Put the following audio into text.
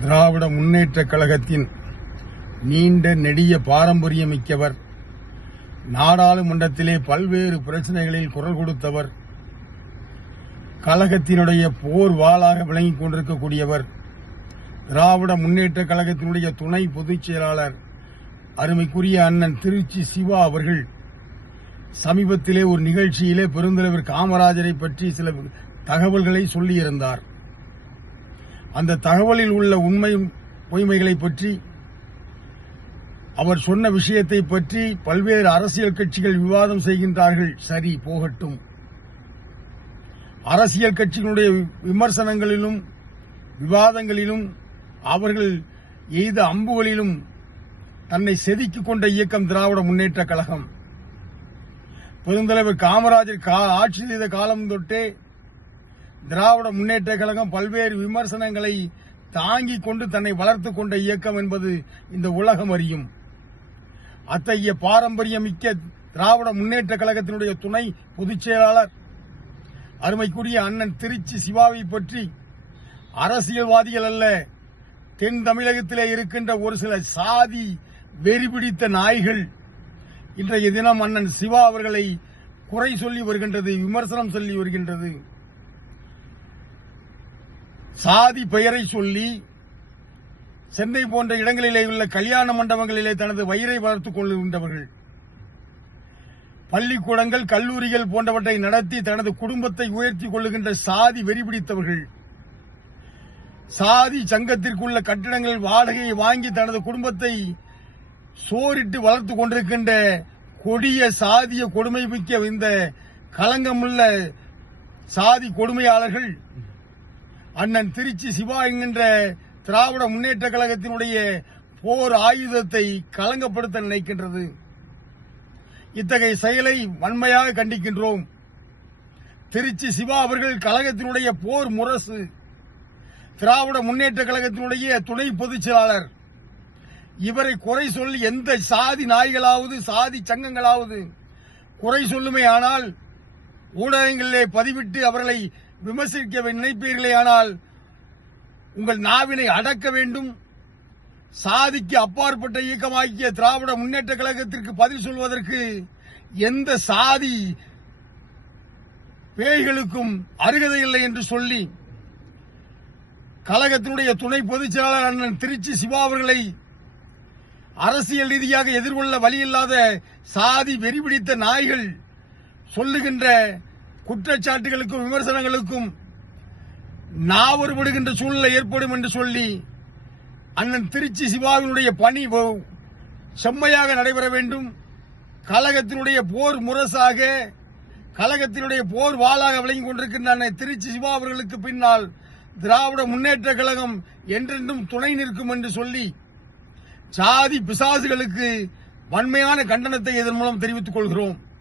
திராவிட முன்னேற்றக் கழகத்தின் நீண்ட நெடிய பாரம்பரியமிக்கவர் நாடாளுமன்றத்திலே பல்வேறு பிரச்சனைகளில் குரல் கொடுத்தவர் கழகத்தினுடைய போர் வாளாக விளங்கிக் கொண்டிருக்கக்கூடியவர் திராவிட முன்னேற்றக் கழகத்தினுடைய துணை பொதுச் செயலாளர் அருமைக்குரிய அண்ணன் திருச்சி சிவா அவர்கள். சமீபத்திலே ஒரு நிகழ்ச்சியிலே பெருந்தலைவர் காமராஜரை பற்றி சில தகவல்களை சொல்லியிருந்தார். அந்த தகவலில் உள்ள உண்மை பொய்மைகளை பற்றி அவர் சொன்ன விஷயத்தை பற்றி பல்வேறு அரசியல் கட்சிகள் விவாதம் செய்கின்றார்கள். சரி போகட்டும். அரசியல் கட்சிகளுடைய விமர்சனங்களிலும் விவாதங்களிலும் அவர்கள் எய்த அம்புகளிலும் தன்னை செதுக்கிக் கொண்ட இயக்கம் திராவிட முன்னேற்ற கழகம். பெருந்தலைவர் காமராஜர் கா- ஆட்சி செய்த காலம் தொட்டே திராவிட முன்னேற்ற கழகம் பல்வேறு விமர்சனங்களை தாங்கிக் கொண்டு தன்னை வளர்த்துக் கொண்ட இயக்கம் என்பது இந்த உலகம் அறியும். அத்தகைய பாரம்பரியமிக்க திராவிட முன்னேற்ற கழகத்தினுடைய துணை பொதுச் செயலாளர் அருமைக்குரிய அண்ணன் திருச்சி சிவாவை பற்றி அரசியல்வாதிகள் அல்ல தென் தமிழகத்திலே இருக்கின்ற ஒரு சில சாதி வெறி பிடித்த நாய்கள். இன்றைய தினம் அண்ணன் சிவா அவர்களை குறை சொல்லி வருகின்றது விமர்சனம் சொல்லி வருகின்றது. சாதி பெயரை சொல்லி சென்னை போன்ற இடங்களிலே உள்ள கல்யாண மண்டபங்களிலே தனது வயிறை வளர்த்துக் கொள்கின்றவர்கள் பள்ளிக்கூடங்கள் கல்லூரிகள் போன்றவற்றை நடத்தி தனது குடும்பத்தை உயர்த்திக் கொள்ளுகின்ற சாதி வெறிபிடித்தவர்கள் சாதி சங்கத்திற்குள்ள கட்டிடங்களில் வாடகையை வாங்கி தனது குடும்பத்தை சோறிட்டு வளர்த்துக் கொண்டிருக்கின்ற கொடிய சாதிய கொடுமை மிக்க இந்த களங்கமுள்ள சாதி கொடுமையாளர்கள் அண்ணன் திருச்சி சிவா என்கின்ற திராவிட முன்னேற்ற கழகத்தினுடைய போர் ஆயுதத்தை களங்கப்படுத்த நினைக்கின்றது. இத்தகைய செயலை வன்மையாக கண்டிக்கின்றோம். திருச்சி சிவா அவர்கள் கழகத்தினுடைய போர் முரசு. திராவிட முன்னேற்ற கழகத்தினுடைய துணை பொதுச் செயலாளர். இவரை குறை சொல்லி எந்த சாதி நாய்களாவது சாதி சங்கங்களாவது குறை சொல்லுமே ஆனால் ஊடகங்களிலே பதிவிட்டு அவர்களை விமர்சிக்க நினைப்பீர்களே ஆனால் உங்கள் நாவினை அடக்க வேண்டும். சாதிக்கு அப்பாற்பட்ட இயக்கமாகிய திராவிட முன்னேற்ற கழகத்திற்கு பதில் சொல்வதற்கு எந்த சாதி பேய்களுக்கும் அருகதை இல்லை என்று சொல்லி கழகத்தினுடைய துணை பொதுச் செயலாளர் அண்ணன் திருச்சி சிவா அவர்களை அரசியல் ரீதியாக எதிர்கொள்ள வழியில்லாத சாதி வெறிபிடித்த நாய்கள் சொல்லுகின்ற குற்றச்சாட்டுகளுக்கும் விமர்சனங்களுக்கும் நாவறுபடுகின்ற சூழ்நிலை ஏற்படும் என்று சொல்லி அண்ணன் திருச்சி சிவாவினுடைய பணி வ- செம்மையாக நடைபெற வேண்டும். கழகத்தினுடைய போர் முரசாக கழகத்தினுடைய போர் வாளாக விளங்கி கொண்டிருக்கின்ற அண்ணன் திருச்சி சிவா அவர்களுக்கு பின்னால் திராவிட முன்னேற்ற கழகம் என்றென்றும் துணை நிற்கும் என்று சொல்லி சாதி பிசாசுகளுக்கு வன்மையான கண்டனத்தை இதன் மூலம் தெரிவித்துக் கொள்கிறோம்.